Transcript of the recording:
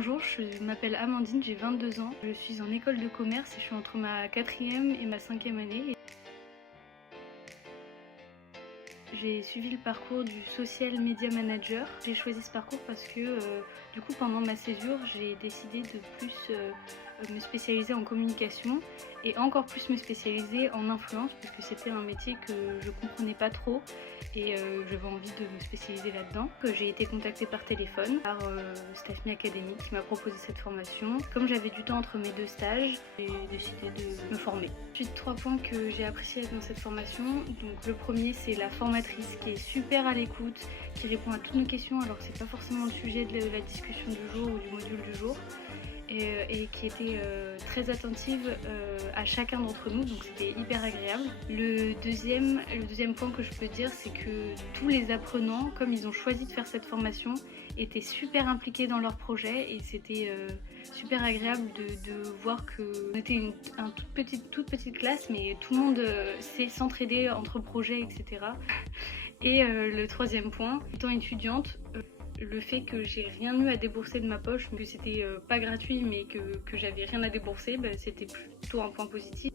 Bonjour, je m'appelle Amandine, j'ai 22 ans. Je suis en école de commerce et je suis entre ma 4e et ma 5e année. J'ai suivi le parcours du Social Media Manager. J'ai choisi ce parcours parce que du coup pendant ma césure, j'ai décidé de plus me spécialiser en communication et encore plus me spécialiser en influence parce que c'était un métier que je comprenais pas trop et j'avais envie de me spécialiser là-dedans. J'ai été contactée par téléphone par Staffme Academy qui m'a proposé cette formation. Comme j'avais du temps entre mes deux stages, j'ai décidé de me former. Ensuite, 3 points que j'ai appréciés dans cette formation. Donc le premier, c'est la formatrice qui est super à l'écoute, qui répond à toutes nos questions alors que c'est pas forcément le sujet de la discussion du jour ou du module du jour. Et qui était très attentive à chacun d'entre nous, donc c'était hyper agréable. Le deuxième point que je peux dire, c'est que tous les apprenants, comme ils ont choisi de faire cette formation, étaient super impliqués dans leur projet et c'était super agréable de voir qu'on était une toute petite classe, mais tout le monde sait s'entraider entre projets, etc. Et le troisième point, étant étudiante, le fait que j'ai rien eu à débourser de ma poche, que c'était pas gratuit mais que j'avais rien à débourser, c'était plutôt un point positif.